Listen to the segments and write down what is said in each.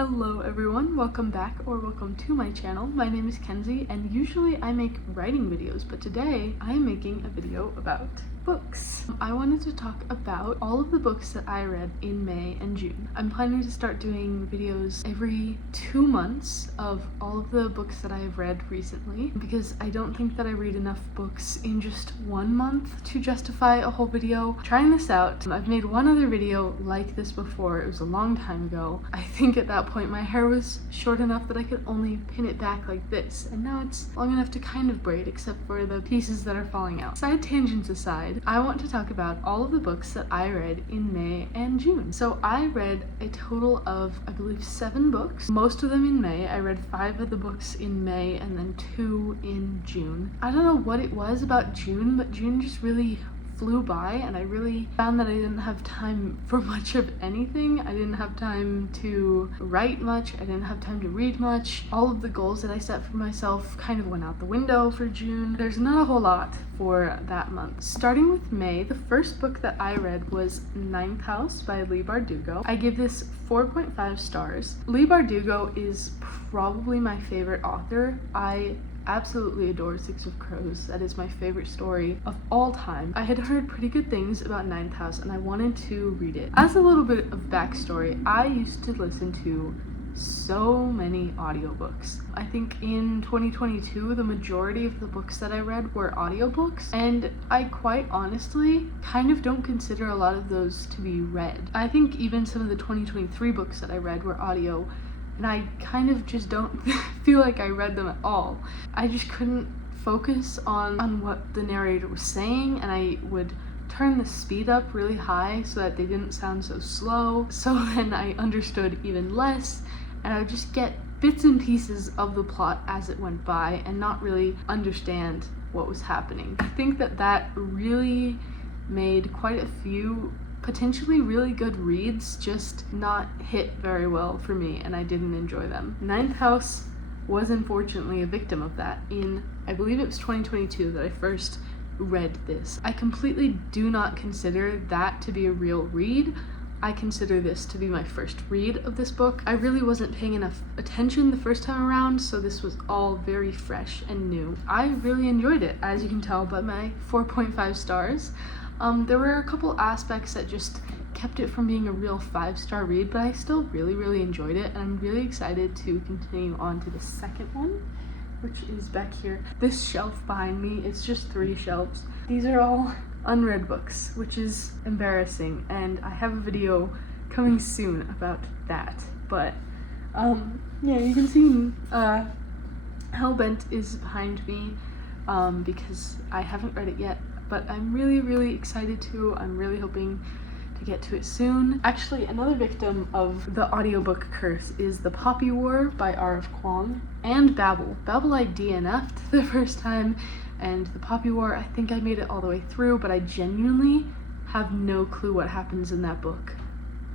Hello everyone, welcome back or welcome to my channel. My name is Kenzie and usually I make writing videos, but today I am making a video about books. I wanted to talk about all of the books that I read in May and June. I'm planning to start doing videos every 2 months of all of the books that I have read recently because I don't think that I read enough books in just 1 month to justify a whole video. Trying this out, I've made one other video like this before. It was a long time ago. I think at that point my hair was short enough that I could only pin it back like this, and now it's long enough to kind of braid except for the pieces that are falling out. Side tangents aside, I want to talk about all of the books that I read in May and June. So I read a total of, I believe, 7 books, most of them in May. I read 5 of the books in May and then 2 in June. I don't know what it was about June, but June just really flew by and I really found that I didn't have time for much of anything. I didn't have time to write much. I didn't have time to read much. All of the goals that I set for myself kind of went out the window for June. There's not a whole lot for that month. Starting with May, the first book that I read was Ninth House by Leigh Bardugo. I give this 4.5 stars. Leigh Bardugo is probably my favorite author. I absolutely adore Six of Crows. That is my favorite story of all time. I had heard pretty good things about Ninth House and I wanted to read it. As a little bit of backstory, I used to listen to so many audiobooks. I think in 2022 the majority of the books that I read were audiobooks, and I quite honestly kind of don't consider a lot of those to be read. I think even some of the 2023 books that I read were audio, and I kind of just don't feel like I read them at all. I just couldn't focus on what the narrator was saying, and I would turn the speed up really high so that they didn't sound so slow, so then I understood even less, and I would just get bits and pieces of the plot as it went by and not really understand what was happening. I think that really made quite a few potentially really good reads just not hit very well for me, and I didn't enjoy them. Ninth House was unfortunately a victim of that. In, I believe it was 2022 that I first read this. I completely do not consider that to be a real read. I consider this to be my first read of this book. I really wasn't paying enough attention the first time around, so this was all very fresh and new. I really enjoyed it, as you can tell by my 4.5 stars. There were a couple aspects that just kept it from being a real 5-star read, but I still really enjoyed it, and I'm really excited to continue on to the second one, which is back here. This shelf behind me, it's just 3 shelves. These are all unread books, which is embarrassing, and I have a video coming soon about that. But yeah, you can see Hellbent is behind me because I haven't read it yet, but I'm really excited to. I'm really hoping to get to it soon. Actually, another victim of the audiobook curse is The Poppy War by R.F. Kuang and Babel. Babel I DNF'd the first time, and The Poppy War, I think I made it all the way through, but I genuinely have no clue what happens in that book.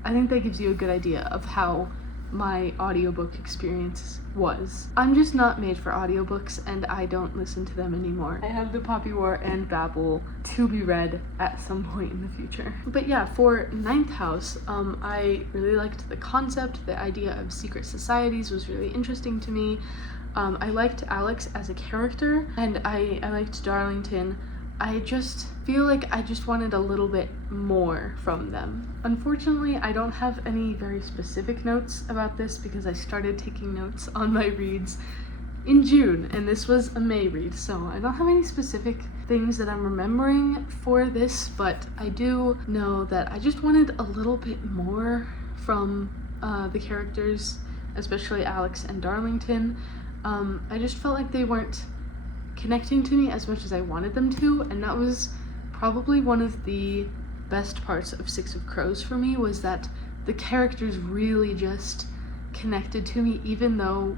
I think that gives you a good idea of how my audiobook experience was. I'm just not made for audiobooks, and I don't listen to them anymore. I have The Poppy War and Babel to be read at some point in the future. But yeah, for Ninth House, I really liked the concept. The idea of secret societies was really interesting to me. I liked Alex as a character, and I liked Darlington. I just feel like I just wanted a little bit more from them. Unfortunately, I don't have any very specific notes about this because I started taking notes on my reads in June, and this was a May read, so I don't have any specific things that I'm remembering for this, but I do know that I just wanted a little bit more from the characters, especially Alex and Darlington. I just felt like they weren't connecting to me as much as I wanted them to, and that was probably one of the best parts of Six of Crows for me, was that the characters really just connected to me, even though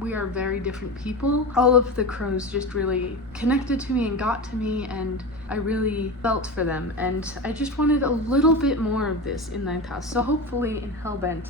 we are very different people. All of the crows just really connected to me and got to me, and I really felt for them, and I just wanted a little bit more of this in Ninth House, so hopefully in Hellbent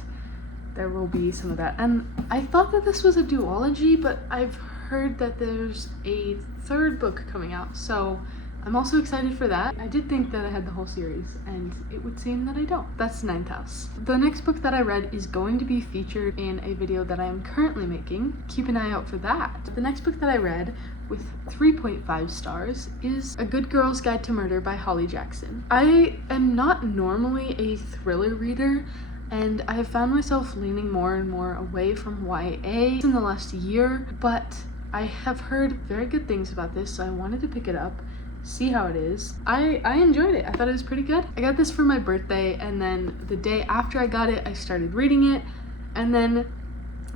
there will be some of that. And I thought that this was a duology, but I've heard that there's a 3rd book coming out, so I'm also excited for that. I did think that I had the whole series, and it would seem that I don't. That's Ninth House. The next book that I read is going to be featured in a video that I am currently making. Keep an eye out for that. The next book that I read with 3.5 stars is A Good Girl's Guide to Murder by Holly Jackson. I am not normally a thriller reader, and I have found myself leaning more and more away from YA in the last year, but I have heard very good things about this, so I wanted to pick it up, see how it is. I enjoyed it. I thought it was pretty good. I got this for my birthday, and then the day after I got it, I started reading it, and then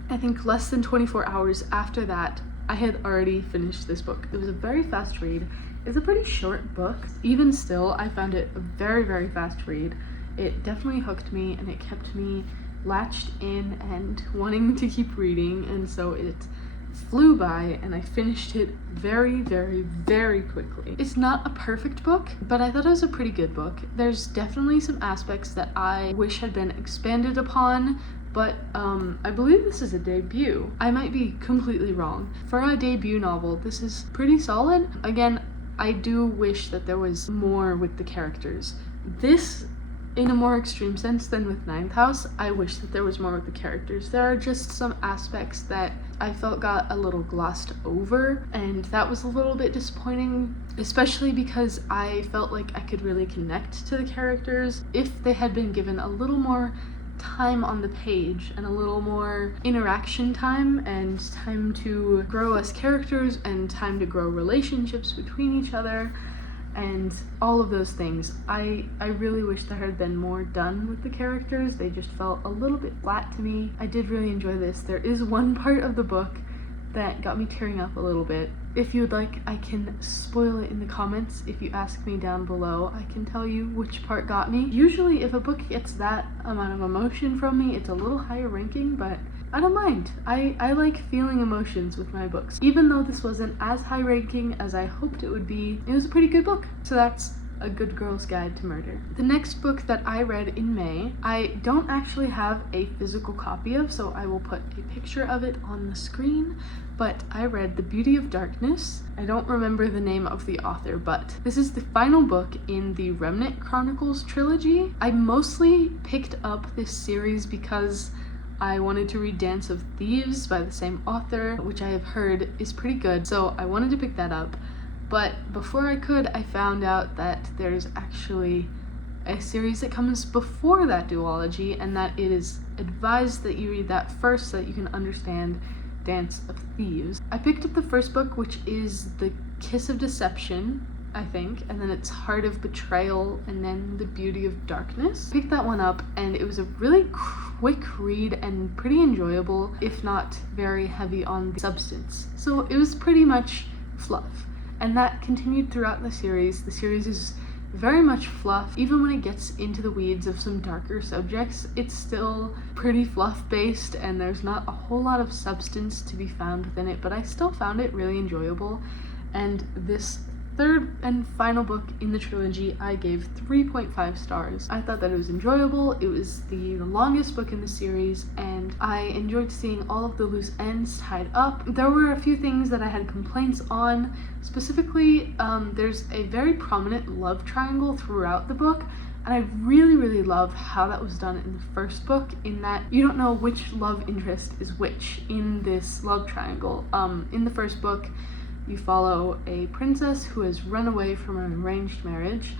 I think less than 24 hours after that, I had already finished this book. It was a very fast read. It's a pretty short book. Even still, I found it a very, very fast read. It definitely hooked me, and it kept me latched in and wanting to keep reading, and so it flew by, and I finished it very, very, very quickly. It's not a perfect book, but I thought it was a pretty good book. There's definitely some aspects that I wish had been expanded upon, but I believe this is a debut. I might be completely wrong. For a debut novel, this is pretty solid. Again, I do wish that there was more with the characters. This, in a more extreme sense than with Ninth House, I wish that there was more with the characters. There are just some aspects that I felt got a little glossed over, and that was a little bit disappointing, especially because I felt like I could really connect to the characters if they had been given a little more time on the page and a little more interaction time and time to grow as characters and time to grow relationships between each other and all of those things. I really wish there had been more done with the characters. They just felt a little bit flat to me. I did really enjoy this. There is one part of the book that got me tearing up a little bit. If you'd like, I can spoil it in the comments. If you ask me down below, I can tell you which part got me. Usually if a book gets that amount of emotion from me, it's a little higher ranking, but I don't mind. I like feeling emotions with my books. Even though this wasn't as high ranking as I hoped it would be, it was a pretty good book. So that's A Good Girl's Guide to Murder. The next book that I read in May, I don't actually have a physical copy of, so I will put a picture of it on the screen, but I read The Beauty of Darkness. I don't remember the name of the author, but this is the final book in the Remnant Chronicles trilogy. I mostly picked up this series because I wanted to read Dance of Thieves by the same author, which I have heard is pretty good, so I wanted to pick that up. But before I could, I found out that there's actually a series that comes before that duology, and that it is advised that you read that first so that you can understand Dance of Thieves. I picked up the first book, which is The Kiss of Deception, I think, and then it's Heart of Betrayal, and then The Beauty of Darkness. Picked that one up, and it was a really quick read and pretty enjoyable, if not very heavy on the substance. So it was pretty much fluff. And that continued throughout the series. The series is very much fluff. Even when it gets into the weeds of some darker subjects, it's still pretty fluff-based, and there's not a whole lot of substance to be found within it, but I still found it really enjoyable. And this third and final book in the trilogy, I gave 3.5 stars. I thought that it was enjoyable. It was the longest book in the series, and I enjoyed seeing all of the loose ends tied up. There were a few things that I had complaints on. Specifically, there's a very prominent love triangle throughout the book, and I really, really love how that was done in the first book, in that you don't know which love interest is which in this love triangle. In the first book, you follow a princess who has run away from an arranged marriage,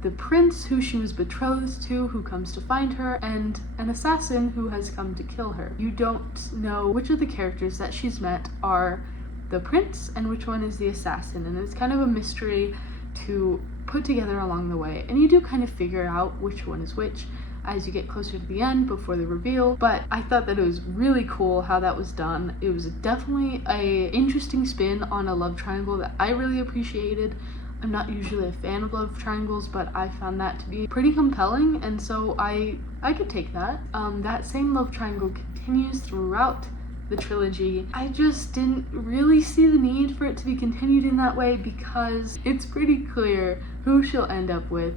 the prince who she was betrothed to who comes to find her, and an assassin who has come to kill her. You don't know which of the characters that she's met are the prince and which one is the assassin, and it's kind of a mystery to put together along the way, and you do kind of figure out which one is which as you get closer to the end before the reveal. But I thought that it was really cool how that was done. It was definitely a interesting spin on a love triangle that I really appreciated. I'm not usually a fan of love triangles, but I found that to be pretty compelling, and so I could take that. That same love triangle continues throughout the trilogy. I just didn't really see the need for it to be continued in that way because it's pretty clear who she'll end up with.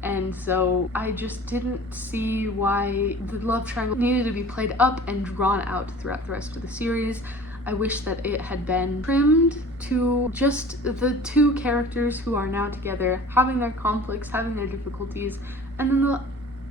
And so I just didn't see why the love triangle needed to be played up and drawn out throughout the rest of the series. I wish that it had been trimmed to just the two characters who are now together, having their conflicts, having their difficulties, and then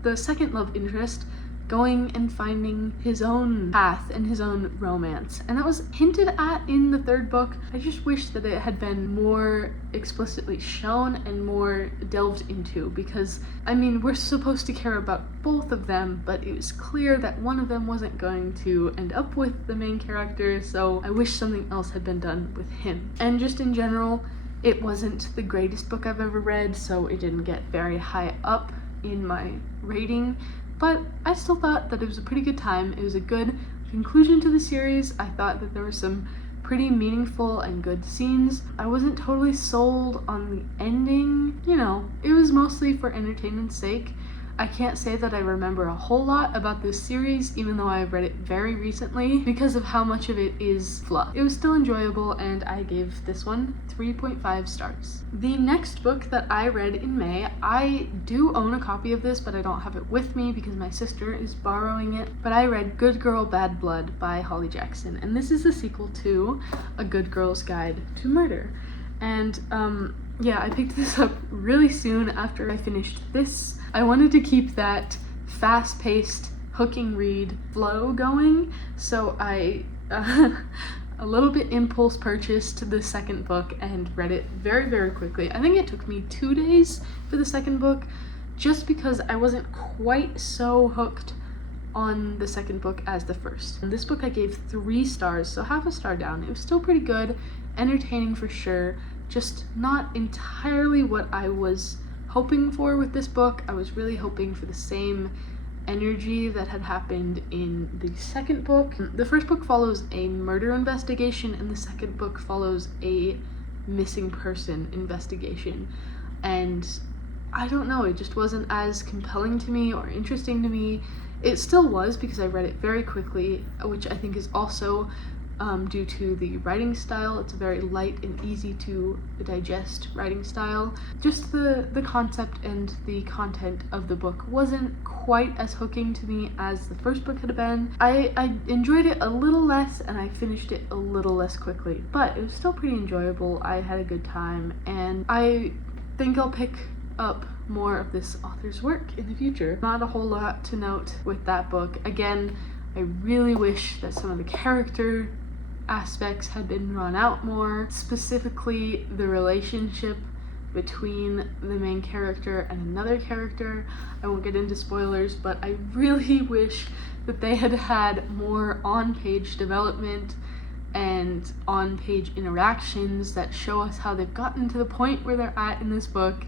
the second love interest going and finding his own path and his own romance. And that was hinted at in the third book. I just wish that it had been more explicitly shown and more delved into, because I mean, we're supposed to care about both of them, but it was clear that one of them wasn't going to end up with the main character, so I wish something else had been done with him. And just in general, it wasn't the greatest book I've ever read, so it didn't get very high up in my rating, but I still thought that it was a pretty good time. It was a good conclusion to the series. I thought that there were some pretty meaningful and good scenes. I wasn't totally sold on the ending. You know, it was mostly for entertainment's sake. I can't say that I remember a whole lot about this series, even though I've read it very recently, because of how much of it is fluff. It was still enjoyable, and I gave this one 3.5 stars. The next book that I read in May, I do own a copy of this, but I don't have it with me because my sister is borrowing it. But I read Good Girl, Bad Blood by Holly Jackson, and this is the sequel to A Good Girl's Guide to Murder. And yeah, I picked this up really soon after I finished this. I wanted to keep that fast-paced, hooking read flow going, so I a little bit impulse purchased the second book and read it very, very quickly. I think it took me 2 days for the second book, just because I wasn't quite so hooked on the second book as the first. And this book I gave 3 stars, so half a star down. It was still pretty good, entertaining for sure, just not entirely what I was hoping for with this book. I was really hoping for the same energy that had happened in the second book. The first book follows a murder investigation, and the second book follows a missing person investigation. And I don't know, it just wasn't as compelling to me or interesting to me. It still was, because I read it very quickly, which I think is also due to the writing style. It's a very light and easy to digest writing style. Just the concept and the content of the book wasn't quite as hooking to me as the first book had been. I enjoyed it a little less, and I finished it a little less quickly, but it was still pretty enjoyable. I had a good time, and I think I'll pick up more of this author's work in the future. Not a whole lot to note with that book. Again, I really wish that some of the character aspects had been drawn out more, specifically the relationship between the main character and another character. I won't get into spoilers, but I really wish that they had had more on-page development and on-page interactions that show us how they've gotten to the point where they're at in this book.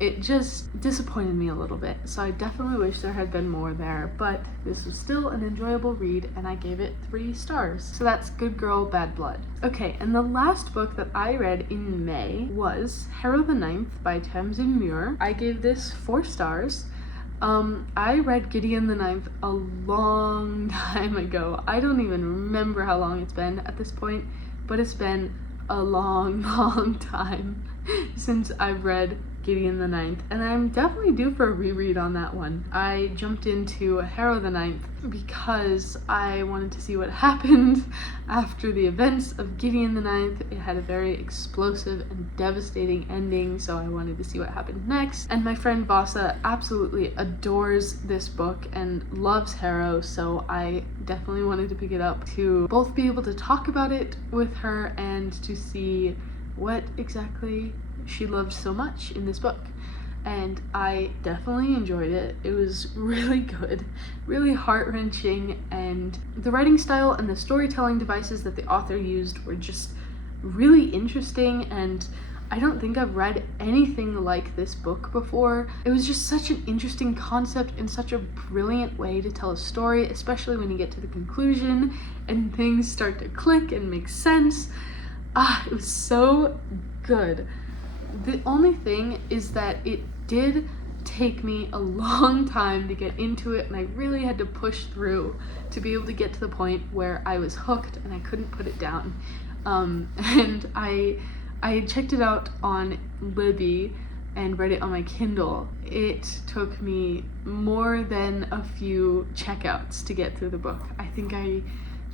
It just disappointed me a little bit, so I definitely wish there had been more there, but this was still an enjoyable read, and I gave it 3 stars. So that's Good Girl, Bad Blood. Okay, and the last book that I read in May was Harrow the Ninth by Tamsin Muir. I gave this 4 stars. I read Gideon the Ninth a long time ago. I don't even remember how long it's been at this point, but it's been a long, long time since I've read Gideon the Ninth, and I'm definitely due for a reread on that one. I jumped into Harrow the Ninth because I wanted to see what happened after the events of Gideon the Ninth. It had a very explosive and devastating ending, so I wanted to see what happened next. And my friend Vasa absolutely adores this book and loves Harrow, so I definitely wanted to pick it up to both be able to talk about it with her and to see what exactly she loved so much in this book. And I definitely enjoyed it. It was really good, really heart-wrenching, and the writing style and the storytelling devices that the author used were just really interesting, and I don't think I've read anything like this book before. It was just such an interesting concept and such a brilliant way to tell a story, especially when you get to the conclusion and things start to click and make sense. It was so good. The only thing is that it did take me a long time to get into it, and I really had to push through to be able to get to the point where I was hooked and I couldn't put it down. And I checked it out on Libby and read it on my Kindle. It took me more than a few checkouts to get through the book. I think I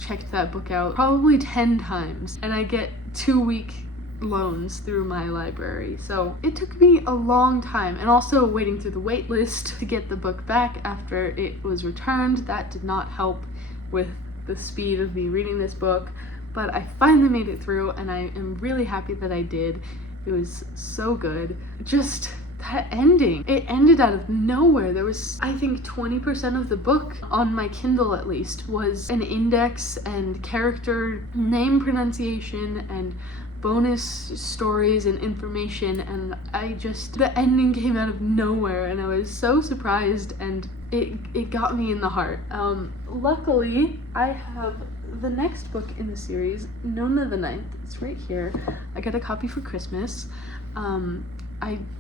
checked that book out probably 10 times, and I get 2-week loans through my library. So it took me a long time, and also waiting through the wait list to get the book back after it was returned. That did not help with the speed of me reading this book, but I finally made it through, and I am really happy that I did. It was so good. Just that ending, it ended out of nowhere. There was, I think, 20% of the book on my Kindle at least was an index and character name pronunciation and bonus stories and information, and the ending came out of nowhere, and I was so surprised, and it got me in the heart. Luckily, I have the next book in the series, Harrow the Ninth. It's right here. I got a copy for Christmas.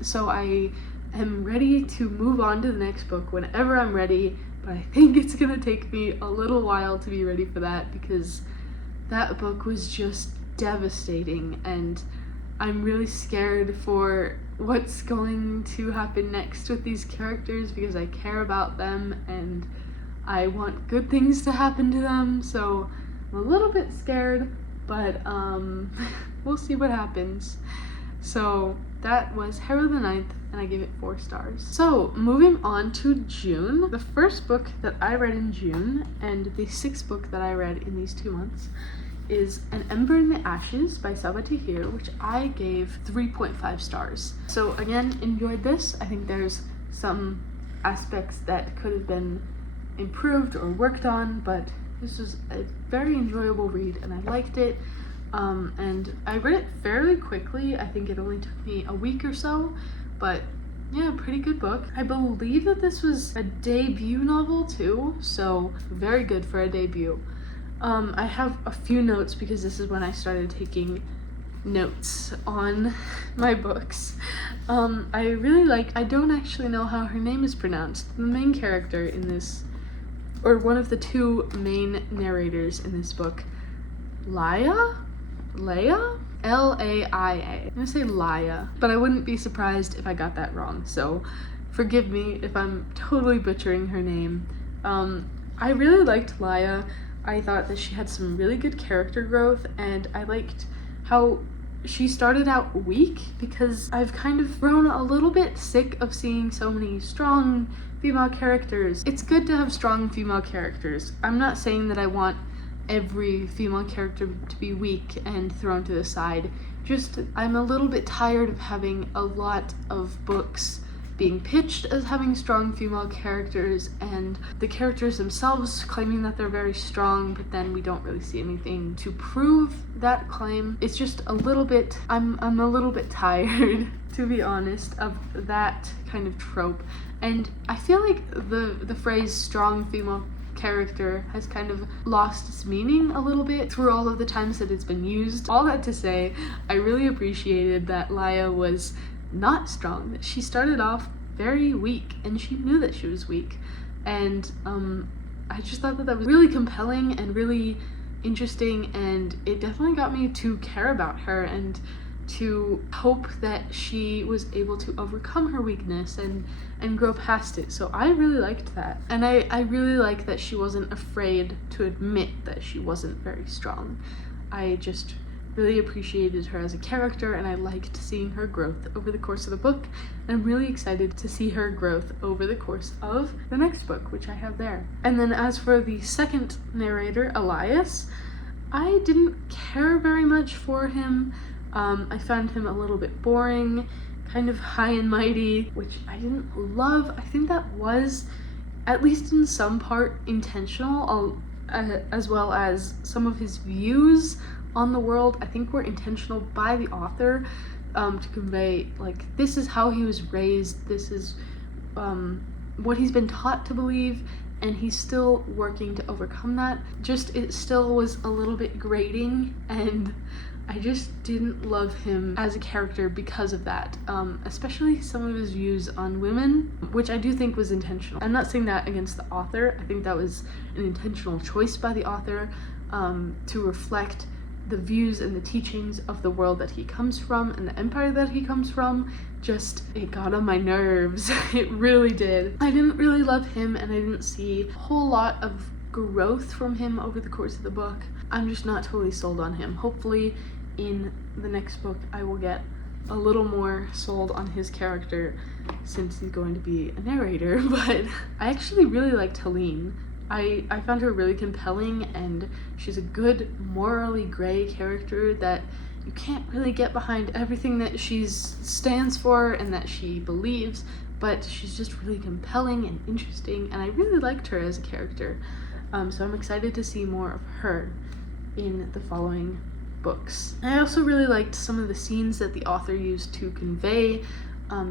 So I am ready to move on to the next book whenever I'm ready, but I think it's gonna take me a little while to be ready for that, because that book was just devastating, and I'm really scared for what's going to happen next with these characters, because I care about them and I want good things to happen to them. So I'm a little bit scared, but we'll see what happens. So that was Harrow the Ninth, and I gave it 4 stars. So moving on to June, the first book that I read in June, and the 6th book that I read in these 2 months, is An Ember in the Ashes by Tahir, which I gave 3.5 stars. So again, enjoyed this. I think there's some aspects that could have been improved or worked on, but this was a very enjoyable read, and I liked it. And I read it fairly quickly. I think it only took me a week or so, but yeah, pretty good book. I believe that this was a debut novel too, so very good for a debut. I have a few notes because this is when I started taking notes on my books. I don't actually know how her name is pronounced. The main character in this, or one of the 2 main narrators in this book, Leia? Laia? I'm gonna say Laia, but I wouldn't be surprised if I got that wrong, so forgive me if I'm totally butchering her name. I really liked Laia. I thought that she had some really good character growth, and I liked how she started out weak, because I've kind of grown a little bit sick of seeing so many strong female characters. It's good to have strong female characters. I'm not saying that I want every female character to be weak and thrown to the side. Just, I'm a little bit tired of having a lot of books being pitched as having strong female characters, and the characters themselves claiming that they're very strong, but then we don't really see anything to prove that claim. It's just a little bit, I'm a little bit tired, to be honest, of that kind of trope. And I feel like the phrase strong female character has kind of lost its meaning a little bit through all of the times that it's been used. All that to say, I really appreciated that Laia was not strong, that she started off very weak, and she knew that she was weak, and I just thought that that was really compelling and really interesting, and it definitely got me to care about her and to hope that she was able to overcome her weakness and grow past it. So I really liked that, and I really like that she wasn't afraid to admit that she wasn't very strong. I just really appreciated her as a character, and I liked seeing her growth over the course of the book, and I'm really excited to see her growth over the course of the next book, which I have there. And then as for the second narrator, Elias, I didn't care very much for him. I found him a little bit boring, kind of high and mighty, which I didn't love. I think that was, at least in some part, intentional, as well as some of his views on the world, I think were intentional by the author, to convey, like, this is how he was raised, this is what he's been taught to believe, and he's still working to overcome that. Just, it still was a little bit grating, and I just didn't love him as a character because of that, especially some of his views on women, which I do think was intentional. I'm not saying that against the author. I think that was an intentional choice by the author, to reflect the views and the teachings of the world that he comes from and the empire that he comes from. Just, it got on my nerves. It really did. I didn't really love him, and I didn't see a whole lot of growth from him over the course of the book. I'm just not totally sold on him. Hopefully in the next book I will get a little more sold on his character since he's going to be a narrator. But I actually really liked Helene. I found her really compelling, and she's a good morally gray character that you can't really get behind everything that she stands for and that she believes, but she's just really compelling and interesting, and I really liked her as a character. So I'm excited to see more of her in the following books. I also really liked some of the scenes that the author used to convey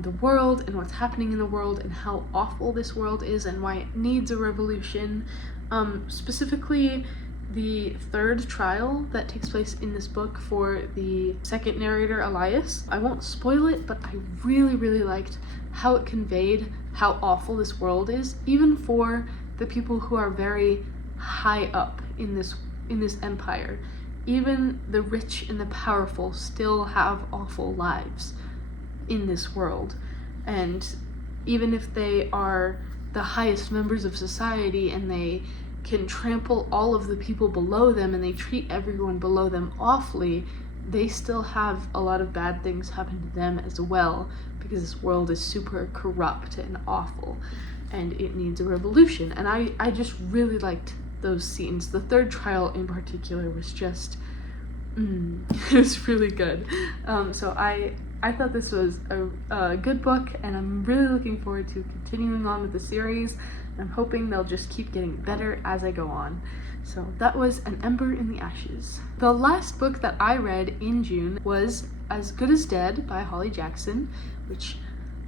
the world and what's happening in the world and how awful this world is and why it needs a revolution. Specifically, the third trial that takes place in this book for the second narrator, Elias. I won't spoil it, but I really, really liked how it conveyed how awful this world is, even for the people who are very high up in this empire. Even the rich and the powerful still have awful lives in this world, and even if they are the highest members of society and they can trample all of the people below them and they treat everyone below them awfully, they still have a lot of bad things happen to them as well, because this world is super corrupt and awful and it needs a revolution. And I just really liked those scenes. The third trial in particular was just it was really good. So I thought this was a good book, and I'm really looking forward to continuing on with the series. I'm hoping they'll just keep getting better as I go on. So that was An Ember in the Ashes. The last book that I read in June was As Good as Dead by Holly Jackson, which,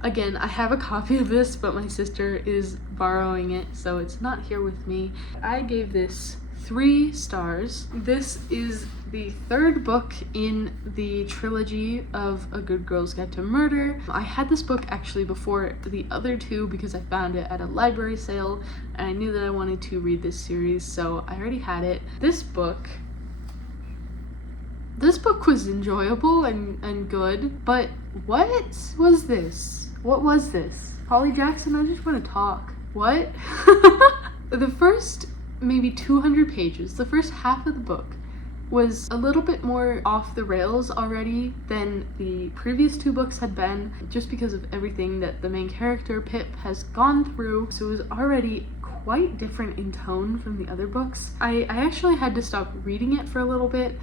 again, I have a copy of this, but my sister is borrowing it, so it's not here with me. I gave this 3 stars. This is the third book in the trilogy of A Good Girl's Guide to Murder. I had this book actually before the other 2 because I found it at a library sale, and I knew that I wanted to read this series, so I already had it. This book was enjoyable and good, but what was this? What was this? Holly Jackson, I just want to talk. What? The first maybe 200 pages, the first half of the book, was a little bit more off the rails already than the previous 2 books had been, just because of everything that the main character, Pip, has gone through. So it was already quite different in tone from the other books. I actually had to stop reading it for a little bit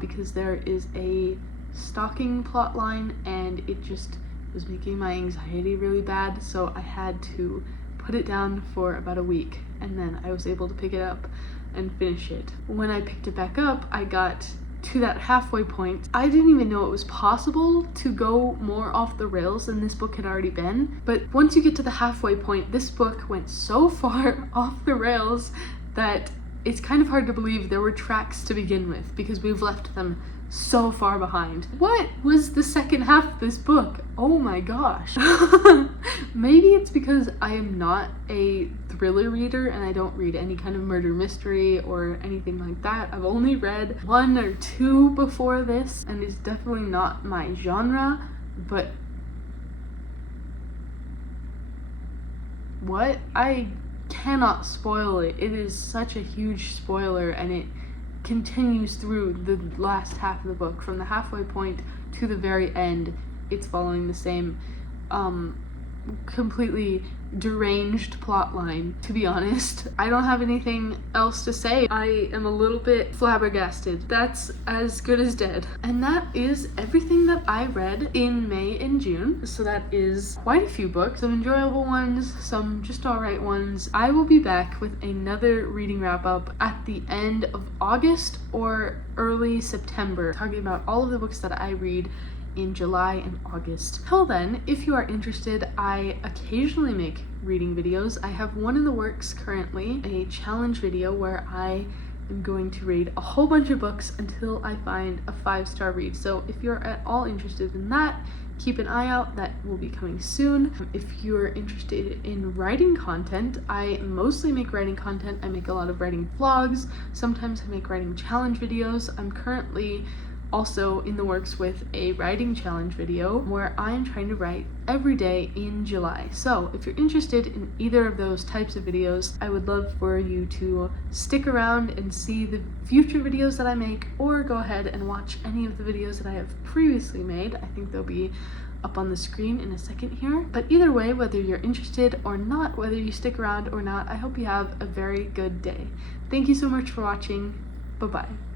because there is a stalking plot line and it just was making my anxiety really bad, so I had to put it down for about a week, and then I was able to pick it up and finish it. When I picked it back up, I got to that halfway point. I didn't even know it was possible to go more off the rails than this book had already been, but once you get to the halfway point, this book went so far off the rails that it's kind of hard to believe there were tracks to begin with, because we've left them so far behind. What was the second half of this book? Oh my gosh. Maybe it's because I am not a thriller reader and I don't read any kind of murder mystery or anything like that. I've only read 1 or 2 before this, and it's definitely not my genre, but what? I cannot spoil it. It is such a huge spoiler, and it continues through the last half of the book. From the halfway point to the very end, it's following the same completely deranged plot line. To be honest, I don't have anything else to say. I am a little bit flabbergasted. That's As Good as Dead. And that is everything that I read in May and June. So that is quite a few books, some enjoyable ones, some just alright ones. I will be back with another reading wrap up at the end of August or early September, talking about all of the books that I read in July and August. Till then, if you are interested, I occasionally make reading videos. I have one in the works currently, a challenge video where I am going to read a whole bunch of books until I find a 5-star read. So if you're at all interested in that, keep an eye out. That will be coming soon. If you're interested in writing content, I mostly make writing content. I make a lot of writing vlogs. Sometimes I make writing challenge videos. I'm currently also in the works with a writing challenge video where I'm trying to write every day in July. So if you're interested in either of those types of videos, I would love for you to stick around and see the future videos that I make, or go ahead and watch any of the videos that I have previously made. I think they'll be up on the screen in a second here. But either way, whether you're interested or not, whether you stick around or not, I hope you have a very good day. Thank you so much for watching. Bye-bye.